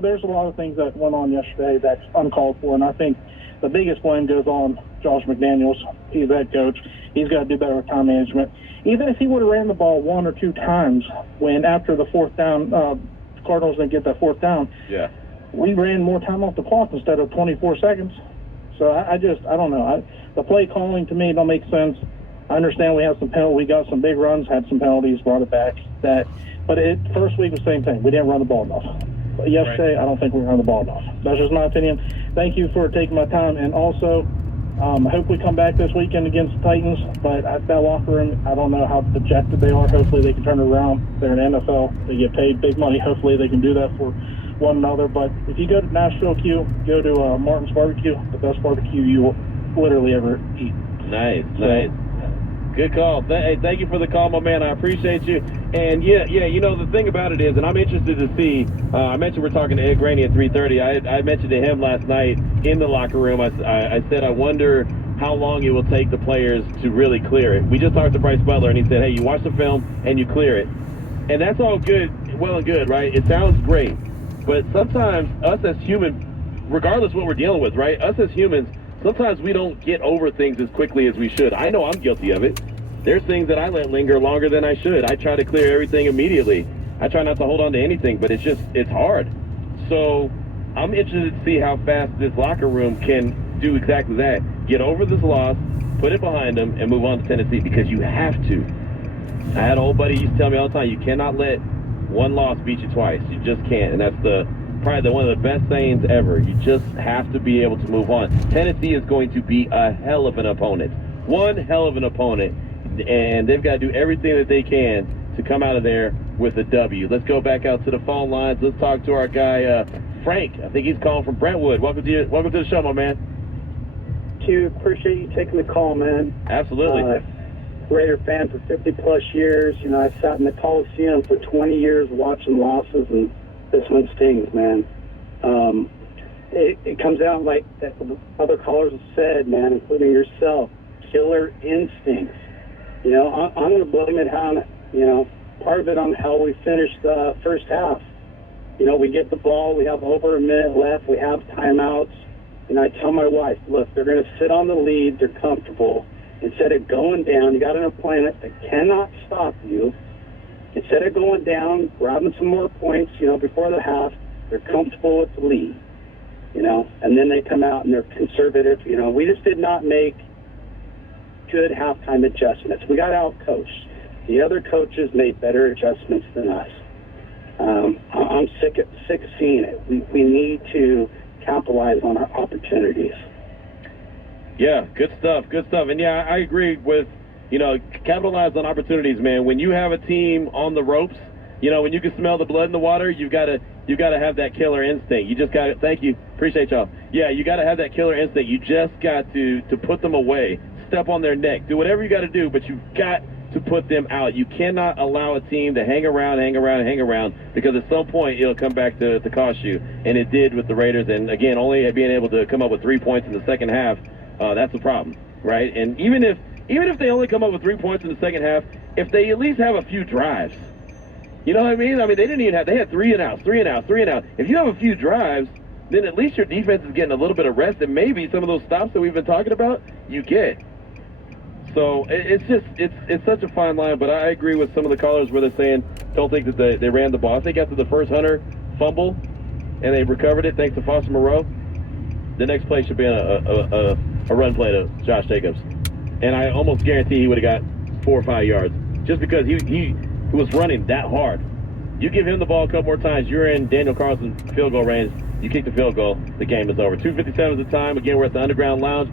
There's a lot of things that went on yesterday that's uncalled for, and I think the biggest blame goes on Josh McDaniels. He's the head coach. He's got to do better with time management. Even if he would have ran the ball one or two times when after the fourth down, Cardinals didn't get that fourth down, we ran more time off the clock instead of 24 seconds. So I don't know. The play calling to me don't make sense. I understand we have some penalties. We got some big runs, had some penalties, brought it back. But first week was the same thing. We didn't run the ball enough. But yesterday, right. I don't think we ran the ball enough. That's just my opinion. Thank you for taking my time. And also, I hope we come back this weekend against the Titans. But at that locker room, I don't know how dejected they are. Hopefully they can turn it around. They're in the NFL. They get paid big money. Hopefully they can do that for one another. But if you go to Nashville Q, go to Martin's Barbecue, the best barbecue you will literally ever eat. Nice. Good call. Hey, thank you for the call, my man. I appreciate you. And yeah, you know, the thing about it is, and I'm interested to see, I mentioned we're talking to Ed Graney at 3:30. I mentioned to him last night in the locker room, I said, I wonder how long it will take the players to really clear it. We just talked to Bryce Butler, and he said, hey, you watch the film and you clear it. And that's all good, well and good, right? It sounds great. But sometimes us as humans, regardless what we're dealing with, right? Us as humans, sometimes we don't get over things as quickly as we should. I know I'm guilty of it. There's things that I let linger longer than I should. I try to clear everything immediately. I try not to hold on to anything, but it's hard. So I'm interested to see how fast this locker room can do exactly that. Get over this loss, put it behind them, and move on to Tennessee, because you have to. I had an old buddy used to tell me all the time, you cannot let one loss beat you twice. You just can't. And that's probably one of the best sayings ever. You just have to be able to move on. Tennessee is going to be a hell of an opponent. One hell of an opponent. And they've got to do everything that they can to come out of there with a W. Let's go back out to the phone lines. Let's talk to our guy, Frank. I think he's calling from Brentwood. Welcome to the show, my man. Q, appreciate you taking the call, man. Absolutely. Raider fan for 50-plus years. You know, I sat in the Coliseum for 20 years watching losses, and this one stings, man. It comes out like that other callers have said, man, including yourself, killer instincts. You know, I'm going to blame it on, you know, part of it on how we finished the first half. You know, we get the ball, we have over a minute left, we have timeouts, and I tell my wife, look, they're going to sit on the lead, they're comfortable. Instead of going down, you got an opponent that cannot stop you. Instead of going down, grabbing some more points, you know, before the half, they're comfortable with the lead, you know, and then they come out and they're conservative. You know, we just did not make good halftime adjustments. We got out-coached. The other coaches made better adjustments than us. I'm sick of seeing it. We need to capitalize on our opportunities. Yeah, good stuff. And yeah, I agree with, you know, capitalize on opportunities, man. When you have a team on the ropes, you know, when you can smell the blood in the water, you gotta have that killer instinct. You just got to, thank you, appreciate y'all. Yeah, you got to have that killer instinct. You just got to put them away, step on their neck, do whatever you got to do, but you've got to put them out. You cannot allow a team to hang around, because at some point it'll come back to cost you, and it did with the Raiders. And again, only being able to come up with 3 points in the second half, that's a problem, right? And even if they only come up with 3 points in the second half, if they at least have a few drives, you know what I mean? They had 3 and outs. If you have a few drives, then at least your defense is getting a little bit of rest, and maybe some of those stops that we've been talking about, you get. So it's such a fine line, but I agree with some of the callers where they're saying don't think that they ran the ball. I think after the first Hunter fumble and they recovered it thanks to Foster Moreau, the next play should be a run play to Josh Jacobs. And I almost guarantee he would have got 4 or 5 yards just because he was running that hard. You give him the ball a couple more times, you're in Daniel Carlson's field goal range, you kick the field goal, the game is over. 2:57 is the time. Again, we're at the Underground Lounge.